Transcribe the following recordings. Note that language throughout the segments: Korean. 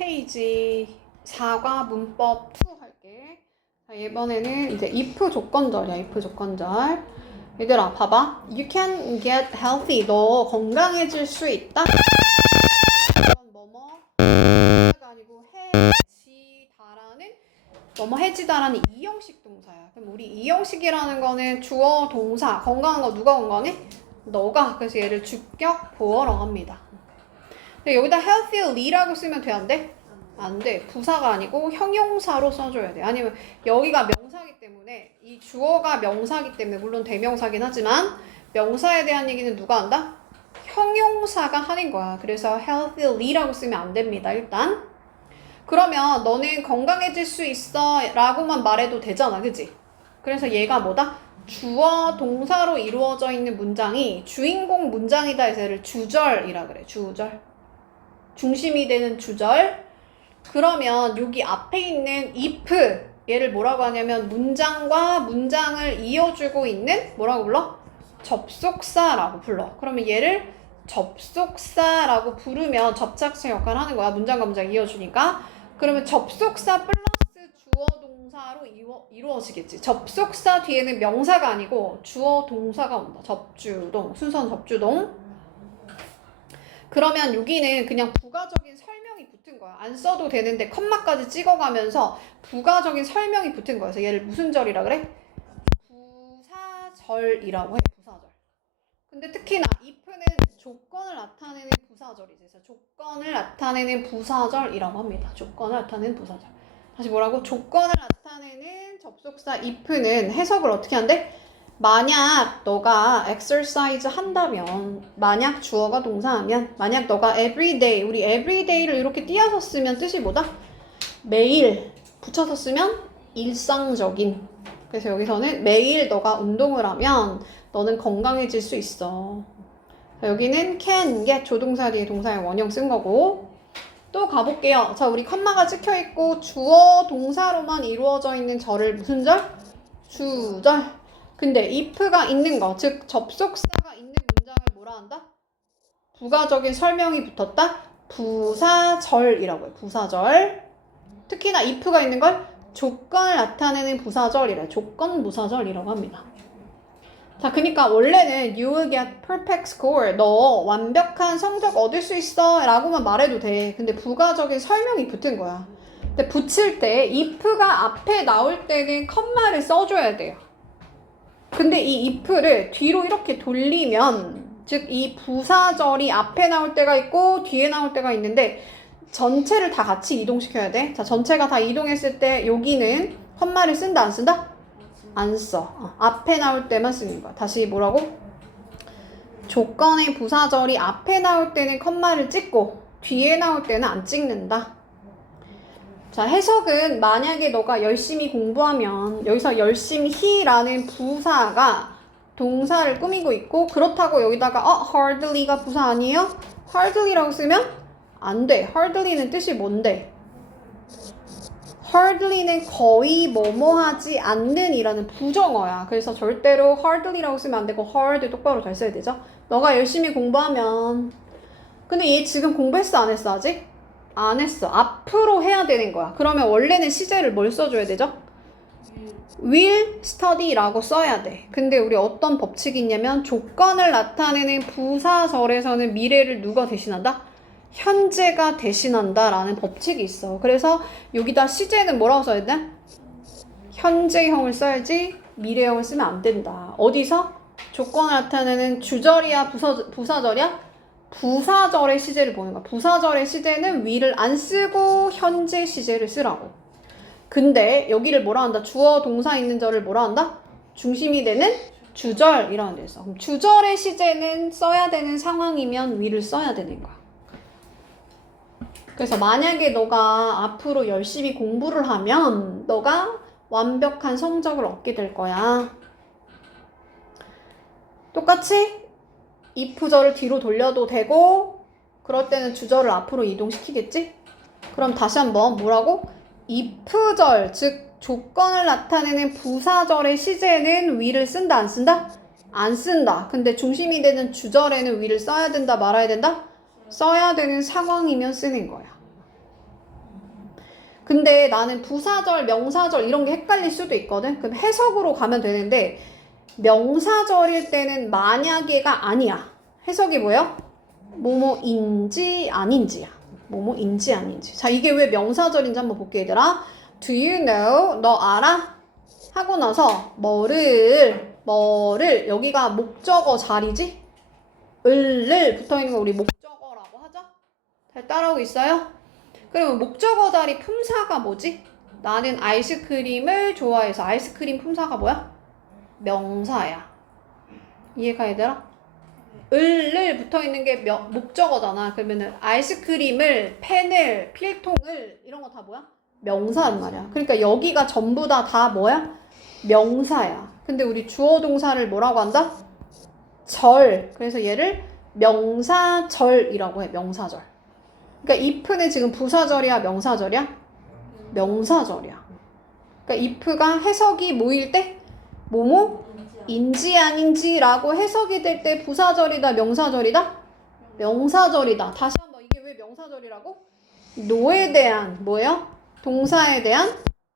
페이지 4과 문법 2 할게. 자, 이번에는 이제 if 조건절이야. if 조건절. 얘들아 봐봐. You can get healthy. 너 건강해질 수 있다. 이건 뭐뭐가 아니고 해지다라는 뭐뭐 해지다라는 이형식 동사야. 그럼 우리 이형식이라는 거는 주어 동사. 건강한 거 누가 건강해? 너가. 그래서 얘를 주격 보어라고 합니다. 근데 여기다 healthyly라고 쓰면 돼, 안 돼? 안 돼. 부사가 아니고 형용사로 써줘야 돼. 아니면 여기가 명사기 때문에 이 주어가 명사기 때문에 물론 대명사긴 하지만 명사에 대한 얘기는 누가 한다? 형용사가 하는 거야. 그래서 healthyly라고 쓰면 안 됩니다. 일단 그러면 너는 건강해질 수 있어 라고만 말해도 되잖아. 그치? 그래서 얘가 뭐다? 주어 동사로 이루어져 있는 문장이 주인공 문장이다 해서 얘를 주절이라 그래. 주절. 중심이 되는 주절. 그러면 여기 앞에 있는 if 얘를 뭐라고 하냐면 문장과 문장을 이어주고 있는 뭐라고 불러? 접속사라고 불러. 그러면 얘를 접속사라고 부르면 접착사 역할을 하는 거야. 문장과 문장 이어주니까. 그러면 접속사 플러스 주어 동사로 이루어지겠지. 접속사 뒤에는 명사가 아니고 주어 동사가 온다. 접주동. 순서는 접주동. 그러면 여기는 그냥 부가적인 설명이 붙은 거야. 안 써도 되는데 컴마까지 찍어가면서 부가적인 설명이 붙은 거야. 그래서 얘를 무슨 절이라 그래? 부사절이라고 해. 부사절. 근데 특히나 if는 조건을 나타내는 부사절이지. 그래서 조건을 나타내는 부사절이라고 합니다. 조건을 나타내는 부사절. 다시 뭐라고? 조건을 나타내는 접속사 if는 해석을 어떻게 한대? 만약 너가 exercise 한다면, 만약 주어가 동사하면, 만약 너가 everyday, 우리 everyday를 이렇게 띄어서 쓰면 뜻이 뭐다? 매일 붙여서 쓰면 일상적인. 그래서 여기서는 매일 너가 운동을 하면 너는 건강해질 수 있어. 여기는 can, get 조동사 뒤에 동사의 원형 쓴 거고. 또 가볼게요. 자, 우리 컴마가 찍혀있고 주어 동사로만 이루어져 있는 절을 무슨 절? 주절. 근데 if가 있는 거, 즉 접속사가 있는 문장을 뭐라 한다? 부가적인 설명이 붙었다? 부사절이라고 해요. 부사절. 특히나 if가 있는 걸 조건을 나타내는 부사절이래. 조건 부사절이라고 합니다. 자, 그러니까 원래는 you will get perfect score. 너 완벽한 성적 얻을 수 있어 라고만 말해도 돼. 근데 부가적인 설명이 붙은 거야. 근데 붙일 때 if가 앞에 나올 때는 컴마를 써줘야 돼요. 근데 이 if를 뒤로 이렇게 돌리면, 즉 이 부사절이 앞에 나올 때가 있고 뒤에 나올 때가 있는데 전체를 다 같이 이동시켜야 돼. 자, 전체가 다 이동했을 때 여기는 컴마를 쓴다 안 쓴다? 안 써. 앞에 나올 때만 쓰는 거야. 다시 뭐라고? 조건의 부사절이 앞에 나올 때는 컴마를 찍고 뒤에 나올 때는 안 찍는다. 자, 해석은 만약에 너가 열심히 공부하면 여기서 열심히라는 부사가 동사를 꾸미고 있고 그렇다고 여기다가 hardly가 부사 아니에요? hardly라고 쓰면 안 돼. hardly는 뜻이 뭔데? hardly는 거의 뭐뭐하지 않는 이라는 부정어야. 그래서 절대로 hardly라고 쓰면 안 되고 hard 똑바로 잘 써야 되죠? 너가 열심히 공부하면. 근데 얘 지금 공부했어 안 했어 아직? 안 했어. 앞으로 해야 되는 거야. 그러면 원래는 시제를 뭘 써줘야 되죠? will study라고 써야 돼. 근데 우리 어떤 법칙이 있냐면 조건을 나타내는 부사절에서는 미래를 누가 대신한다? 현재가 대신한다 라는 법칙이 있어. 그래서 여기다 시제는 뭐라고 써야 돼? 현재형을 써야지 미래형을 쓰면 안 된다. 어디서? 조건을 나타내는 주절이야 부사절이야? 부사절의 시제를 보는 거야. 부사절의 시제는 will을 안 쓰고 현재 시제를 쓰라고. 근데 여기를 뭐라 한다? 주어 동사 있는 절을 뭐라 한다? 중심이 되는 주절이라는 데 있어. 그럼 주절의 시제는 써야 되는 상황이면 will을 써야 되는 거야. 그래서 만약에 너가 앞으로 열심히 공부를 하면 너가 완벽한 성적을 얻게 될 거야. 똑같이 if절을 뒤로 돌려도 되고 그럴 때는 주절을 앞으로 이동시키겠지? 그럼 다시 한번 뭐라고? if절, 즉 조건을 나타내는 부사절의 시제는 will을 쓴다 안 쓴다? 안 쓴다. 근데 중심이 되는 주절에는 will을 써야 된다 말아야 된다? 써야 되는 상황이면 쓰는 거야. 근데 나는 부사절, 명사절 이런 게 헷갈릴 수도 있거든. 그럼 해석으로 가면 되는데 명사절일 때는 만약에가 아니야. 해석이 뭐야? 뭐뭐인지 아닌지야. 뭐뭐인지 아닌지. 자, 이게 왜 명사절인지 한번 볼게, 얘들아. Do you know? 너 알아? 하고 나서 뭐를 여기가 목적어 자리지? 을을 붙어있는 거 우리 목적어라고 하죠? 잘 따라오고 있어요? 그러면 목적어 자리 품사가 뭐지? 나는 아이스크림을 좋아해서 아이스크림 품사가 뭐야? 명사야. 이해가 얘들아? 을을 붙어있는 게 목적어잖아. 그러면은 아이스크림을, 펜을, 필통을 이런 거 다 뭐야? 명사란 말이야. 그러니까 여기가 전부 다 뭐야? 명사야. 근데 우리 주어 동사를 뭐라고 한다? 절. 그래서 얘를 명사절이라고 해. 명사절. 그러니까 if는 지금 부사절이야, 명사절이야? 명사절이야. 그러니까 if가 해석이 뭐일 때? 뭐뭐인지 아닌지라고 해석이 될 때 부사절이다, 명사절이다? 명사절이다. 다시 한번 이게 왜 명사절이라고? 노에 대한 뭐예요? 동사에 대한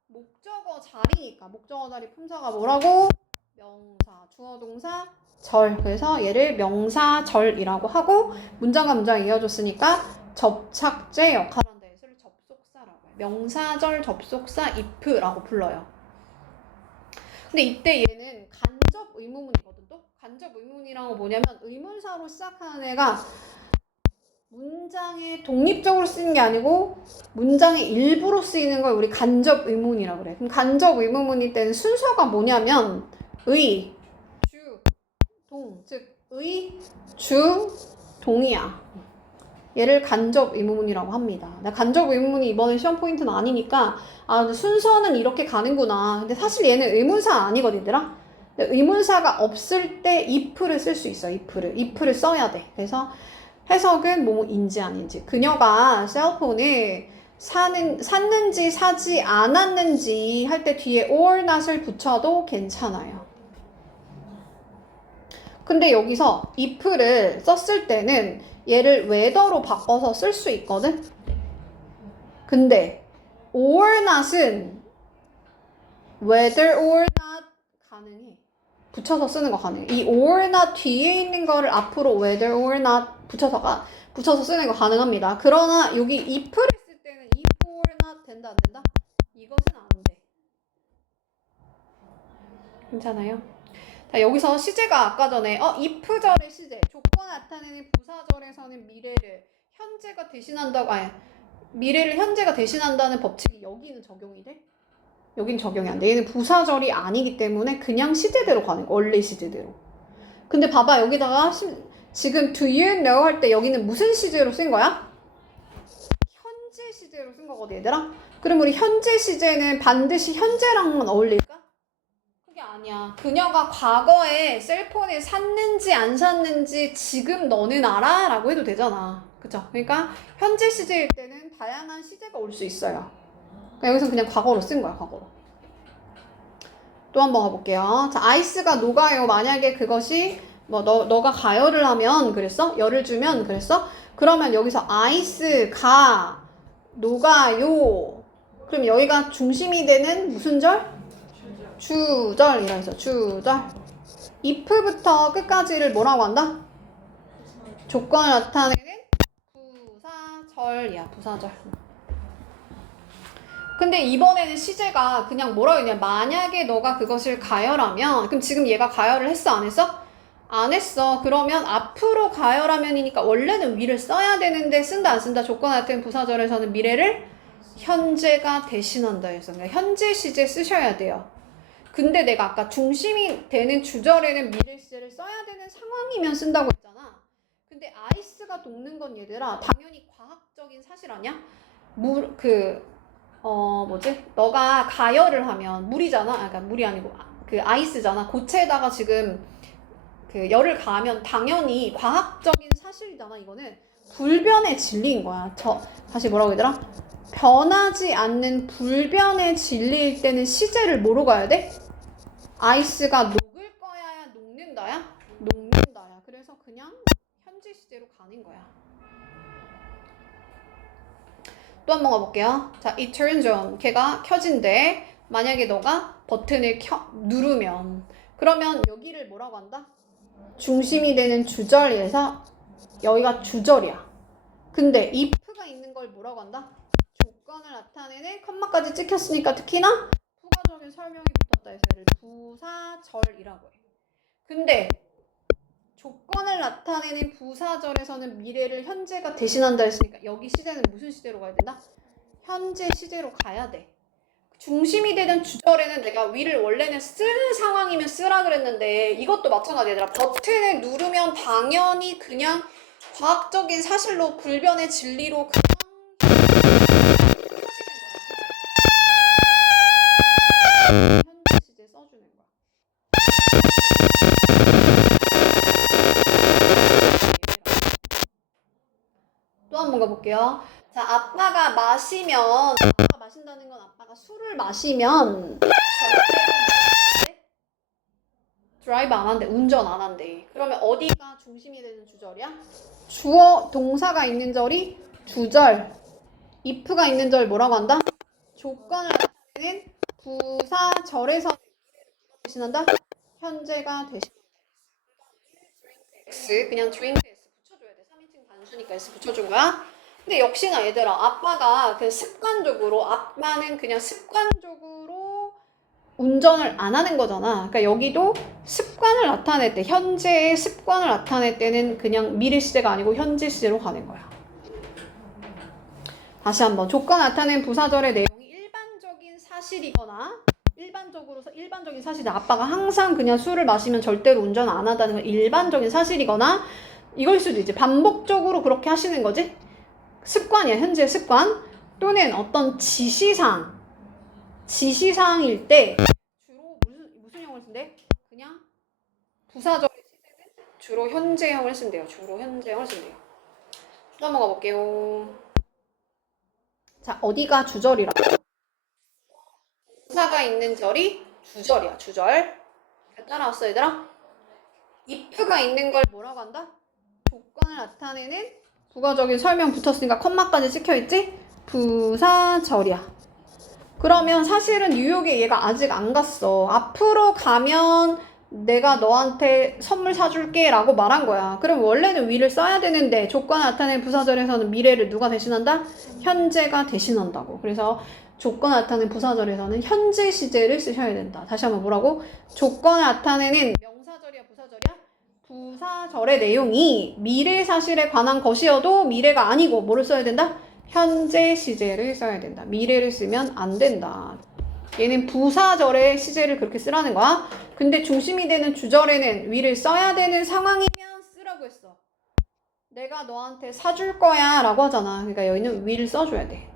목적어 자리니까. 목적어 자리 품사가 뭐라고? 명사, 주어 동사, 절. 그래서 얘를 명사절이라고 하고 문장과 문장 이어줬으니까 접착제 역할한다. 얘를 접속사라고 해요. 명사절 접속사 if라고 불러요. 근데 이때 얘는 간접 의문문이거든. 또 간접 의문이란 거 뭐냐면 의문사로 시작하는 애가 문장에 독립적으로 쓰이는 게 아니고 문장의 일부로 쓰이는 걸 우리 간접 의문이라고 그래. 그럼 간접 의문문일 때는 순서가 뭐냐면 의, 주, 동. 즉 의, 주, 동이야. 얘를 간접 의문문이라고 합니다. 간접 의문문이 이번에 시험 포인트는 아니니까 순서는 이렇게 가는구나. 근데 사실 얘는 의문사 아니거든, 얘들아. 의문사가 없을 때 if를 쓸 수 있어. if를 써야 돼. 그래서 해석은 뭐인지 아닌지. 그녀가 셀폰을 샀는지 사지 않았는지 할 때 뒤에 or not을 붙여도 괜찮아요. 근데 여기서 if를 썼을 때는 얘를 whether로 바꿔서 쓸 수 있거든? 근데 or not은 whether or not 가능해. 붙여서 쓰는 거 가능해. 이 or not 뒤에 있는 거를 앞으로 whether or not 붙여서 쓰는 거 가능합니다. 그러나 여기 if를 쓸 때는 if or not 된다 안 된다? 이것은 안 돼. 괜찮아요? 자, 여기서 시제가 아까 전에 if절의 시제, 조건 나타내는 부사절에서는 미래를 현재가 대신한다고 미래를 현재가 대신한다는 법칙이 여기는 적용이 돼? 여긴 적용이 안 돼. 얘는 부사절이 아니기 때문에 그냥 시제대로 가는 거. 원래 시제대로. 근데 봐봐. 여기다가 지금 do you know 할 때 여기는 무슨 시제로 쓴 거야? 현재 시제로 쓴 거거든, 얘들아. 그럼 우리 현재 시제는 반드시 현재랑만 어울릴까? 그게 아니야. 그녀가 과거에 셀폰을 샀는지 안 샀는지 지금 너는 알아? 라고 해도 되잖아. 그쵸? 그러니까 현재 시제일 때는 다양한 시제가 올 수 있어요. 그러니까 여기서 그냥 과거로 쓴 거야, 과거로. 또 한 번 가볼게요. 자, 아이스가 녹아요. 만약에 그것이 너가 가열을 하면 그랬어? 열을 주면 그랬어? 그러면 여기서 아이스가 녹아요. 그럼 여기가 중심이 되는 무슨 절? 주절이라 해서 주절. if부터 끝까지를 뭐라고 한다? 조건을 나타내는 부사절이야. 부사절. 근데 이번에는 시제가 그냥 뭐라고 했냐. 만약에 너가 그것을 가열하면 그럼 지금 얘가 가열을 했어? 안 했어? 안 했어. 그러면 앞으로 가열하면이니까 원래는 위를 써야 되는데 쓴다 안 쓴다. 조건 나타내는 부사절에서는 미래를 현재가 대신한다 해서 그러니까 현재 시제 쓰셔야 돼요. 근데 내가 아까 중심이 되는 주절에는 미래 시제를 써야 되는 상황이면 쓴다고 했잖아. 근데 아이스가 녹는 건 얘들아 당연히 과학적인 사실 아니야? 너가 가열을 하면 물이잖아. 그러니까 물이 아니고 그 아이스잖아. 고체에다가 지금 그 열을 가하면 당연히 과학적인 사실이잖아. 이거는 불변의 진리인 거야. 다시 뭐라고 얘들아? 변하지 않는 불변의 진리일 때는 시제를 뭐로 가야 돼? 아이스가 녹을 거야야 녹는다야? 녹는다야. 그래서 그냥 현재 시제로 가는 거야. 또 한 번 가볼게요. 자, it turns on. 걔가 켜진대. 만약에 너가 버튼을 누르면. 그러면 여기를 뭐라고 한다? 중심이 되는 주절에서 여기가 주절이야. 근데 if가 있는 걸 뭐라고 한다? 조건을 나타내는 컴마까지 찍혔으니까 특히나 부가적인 설명이 붙었다 해서 얘를 부사절이라고 해. 근데 조건을 나타내는 부사절에서는 미래를 현재가 대신한다 했으니까 여기 시제는 무슨 시제로 가야 된다? 현재 시제로 가야 돼. 중심이 되는 주절에는 내가 위를 원래는 쓸 상황이면 쓰라 그랬는데 이것도 마찬가지야. 얘들아. 버튼을 누르면 당연히 그냥 과학적인 사실로 불변의 진리로 현재 시제 써주는 거야. 또 한 번 가볼게요. 자, 아빠가 마신다는 건 아빠가 술을 마시면 드라이브 안 한대, 운전 안 한대. 그러면 어디가 중심이 되는 주절이야? 주어 동사가 있는 절이 주절, if가 있는 절 뭐라고 한다? 조건을 나타내는 부사절에서 대신한다? 현재가 대신한다. X 그냥 drink S 붙여줘야 돼. 3인칭 단수니까 S 붙여준 거야. 근데 역시나 얘들아, 아빠가 그냥 아빠는 그냥 습관적으로 운전을 안 하는 거잖아. 그러니까 여기도 습관을 나타낼 때, 현재의 습관을 나타낼 때는 그냥 미래 시제가 아니고 현재 시제로 가는 거야. 다시 한번. 조건 나타낸 부사절의 내용이 일반적인 사실이거나 일반적인 사실이 아빠가 항상 그냥 술을 마시면 절대로 운전 안 한다는 건 일반적인 사실이거나 이걸 수도 있지. 반복적으로 그렇게 하시는 거지. 습관이야. 현재 습관. 또는 어떤 지시사항일 때 주로 무슨 형을 쓴대? 그냥 부사절의 시제는 주로 현재형을 쓴대요. 또 한번 가볼게요. 자, 어디가 주절이라? 부사가 있는 절이 주절이야. 주절. 따라왔어 얘들아? if가 있는 걸 뭐라고 한다? 조건을 나타내는 부가적인 설명 붙었으니까 컴마까지 찍혀있지? 부사절이야. 그러면 사실은 뉴욕에 얘가 아직 안 갔어. 앞으로 가면 내가 너한테 선물 사줄게 라고 말한 거야. 그럼 원래는 위를 써야 되는데 조건을 나타내는 부사절에서는 미래를 누가 대신한다? 현재가 대신한다고. 그래서 조건을 나타내는 부사절에서는 현재 시제를 쓰셔야 된다. 다시 한번 뭐라고? 조건을 나타내는 명사절이야 부사절이야? 부사절의 내용이 미래 사실에 관한 것이어도 미래가 아니고 뭐를 써야 된다? 현재 시제를 써야 된다. 미래를 쓰면 안 된다. 얘는 부사절의 시제를 그렇게 쓰라는 거야. 근데 중심이 되는 주절에는 위를 써야 되는 상황이면 쓰라고 했어. 내가 너한테 사줄 거야 라고 하잖아. 그러니까 여기는 위를 써줘야 돼.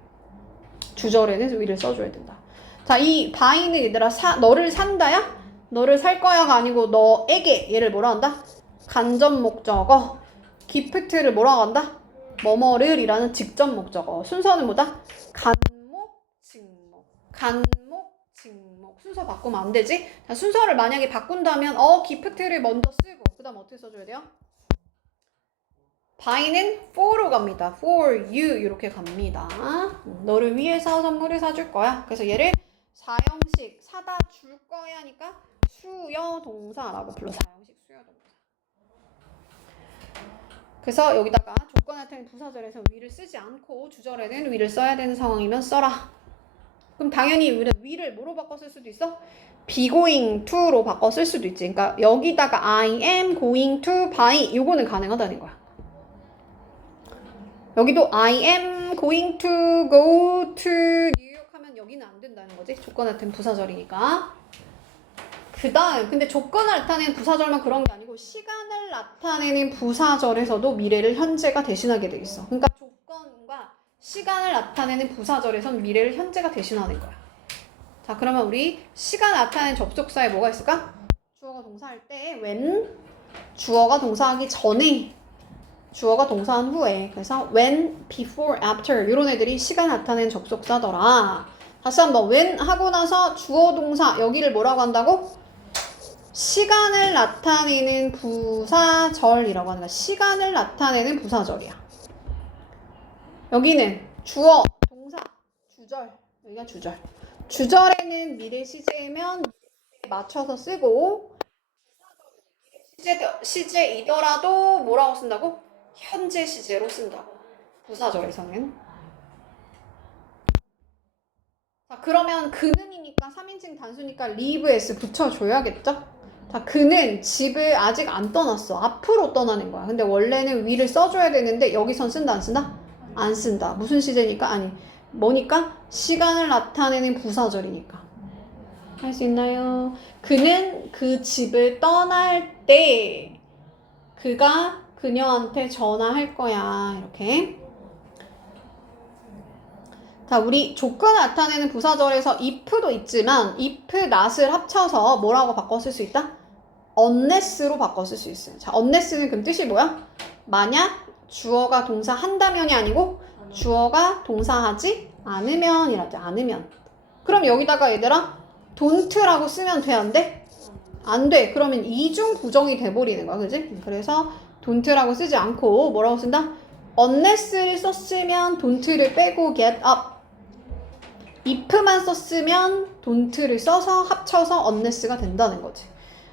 주절에는 위를 써줘야 된다. 자, 이 바이는 얘들아 너를 산다야? 너를 살 거야가 아니고 너에게 얘를 뭐라 한다? 간접 목적어. 기프트를 뭐라고 한다? 뭐뭐를 이라는 직접 목적어. 순서는 뭐다? 간목, 직목. 순서 바꾸면 안 되지? 자, 순서를 만약에 바꾼다면 기프트를 먼저 쓰고 그 다음 어떻게 써줘야 돼요? by는 for로 갑니다. for you 이렇게 갑니다. 너를 위해서 선물을 사줄 거야. 그래서 얘를 사형식 사다 줄 거야 하니까 수여 동사라고 불러. 사형식 수여 동사. 그래서 여기다가 조건 나타낸 부사절에서 위를 쓰지 않고 주절에는 위를 써야 되는 상황이면 써라. 그럼 당연히 위를 뭐로 바꿔 쓸 수도 있어? be going to로 바꿔 쓸 수도 있지. 그러니까 여기다가 I am going to by 요거는 가능하다는 거야. 여기도 I am going to go to 뉴욕 하면 여기는 안 된다는 거지. 조건 나타낸 부사절이니까. 그 다음 근데 조건을 나타내는 부사절만 그런 게 아니고 시간을 나타내는 부사절에서도 미래를 현재가 대신하게 돼 있어. 그러니까 조건과 시간을 나타내는 부사절에선 미래를 현재가 대신하는 거야. 자, 그러면 우리 시간 나타내는 접속사에 뭐가 있을까? 주어가 동사할 때 when, 주어가 동사하기 전에, 주어가 동사한 후에. 그래서 when, before, after 이런 애들이 시간 나타내는 접속사더라. 다시 한번 when 하고 나서 주어 동사 여기를 뭐라고 한다고? 시간을 나타내는 부사절이라고 하는 거야. 시간을 나타내는 부사절이야. 여기는 주어, 동사 주절. 여기가 주절. 주절에는 미래 시제면 미래에 맞춰서 쓰고 시제이더라도 뭐라고 쓴다고? 현재 시제로 쓴다고. 부사절에서는. 자, 그러면 그는이니까 3인칭 단수니까 live s 붙여줘야겠죠? 자, 그는 집을 아직 안 떠났어. 앞으로 떠나는 거야. 근데 원래는 will을 써줘야 되는데 여기선 쓴다 안 쓴다? 안 쓴다. 무슨 시제니까? 아니 뭐니까? 시간을 나타내는 부사절이니까. 할 수 있나요? 그는 그 집을 떠날 때 그가 그녀한테 전화할 거야. 이렇게. 자, 우리 조건을 나타내는 부사절에서 if도 있지만 if, not을 합쳐서 뭐라고 바꿔 쓸 수 있다? unless로 바꿔 쓸 수 있어요. 자, unless는 그럼 뜻이 뭐야? 만약 주어가 동사 한다면이 아니고 주어가 동사하지 않으면이라지. 않으면. 그럼 여기다가 얘들아 don't라고 쓰면 돼, 안 돼? 안 돼. 그러면 이중 부정이 돼버리는 거야, 그지? 그래서 don't라고 쓰지 않고 뭐라고 쓴다? unless를 썼으면 don't를 빼고 get up. if만 썼으면 don't를 써서 합쳐서 unless가 된다는 거지.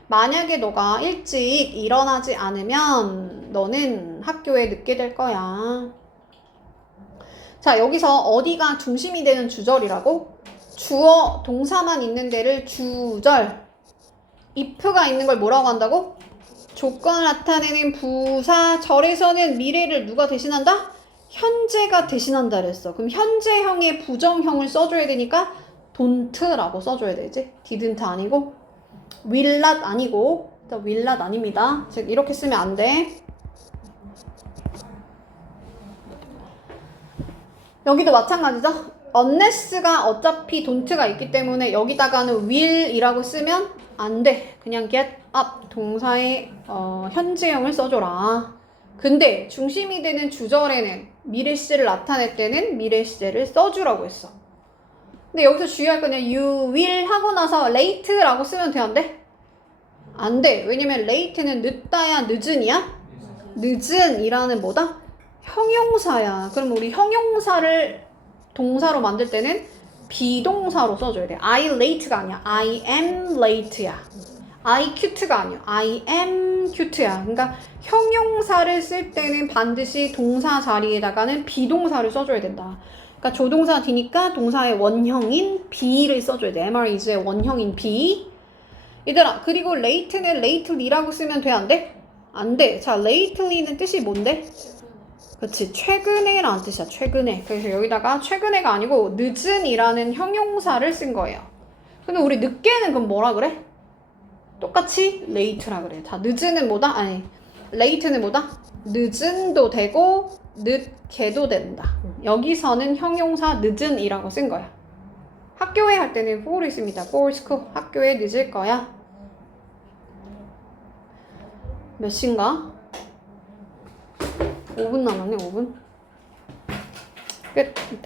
만약에 너가 일찍 일어나지 않으면 너는 학교에 늦게 될 거야. 자, 여기서 어디가 중심이 되는 주절이라고? 주어, 동사만 있는 데를 주절. if가 있는 걸 뭐라고 한다고? 조건을 나타내는 부사절에서는 미래를 누가 대신한다? 현재가 대신한다 그랬어. 그럼 현재형의 부정형을 써줘야 되니까 don't라고 써줘야 되지. didn't 아니고 will not 아니고 will not 아닙니다. 즉 이렇게 쓰면 안 돼. 여기도 마찬가지죠. unless가 어차피 don't가 있기 때문에 여기다가는 will이라고 쓰면 안 돼. 그냥 get up 동사의 현재형을 써줘라. 근데 중심이 되는 주절에는 미래 시제를 나타낼 때는 미래 시제를 써주라고 했어. 근데 여기서 주의할 건 그냥 you will 하고 나서 late라고 쓰면 돼, 안 돼? 안 돼. 왜냐면 late는 늦다야, 늦은이야? 늦은이라는 뭐다? 형용사야. 그럼 우리 형용사를 동사로 만들 때는 비동사로 써줘야 돼. I late가 아니야. I am late야. I cute가 아니야. I am cute야. 그러니까 형용사를 쓸 때는 반드시 동사 자리에다가는 비동사를 써줘야 된다. 그러니까 조동사 뒤니까 동사의 원형인 be를 써줘야 돼. am, are, is의 원형인 be. 얘들아, 그리고 late는 lately라고 쓰면 돼, 안 돼? 안 돼. 자, lately는 뜻이 뭔데? 그치, 최근에라는 뜻이야. 최근에. 그래서 여기다가 최근에가 아니고 늦은이라는 형용사를 쓴 거예요. 근데 우리 늦게는 그럼 뭐라 그래? 똑같이 late라 그래. 자, 늦은은 뭐다? 아니, late는 뭐다? 늦은도 되고 늦게도 된다. 여기서는 형용사 늦은이라고 쓴 거야. 학교에 할 때는 for를 씁니다. for school. 학교에 늦을 거야. 몇 시인가? 5분 남았네. 5분. 끝.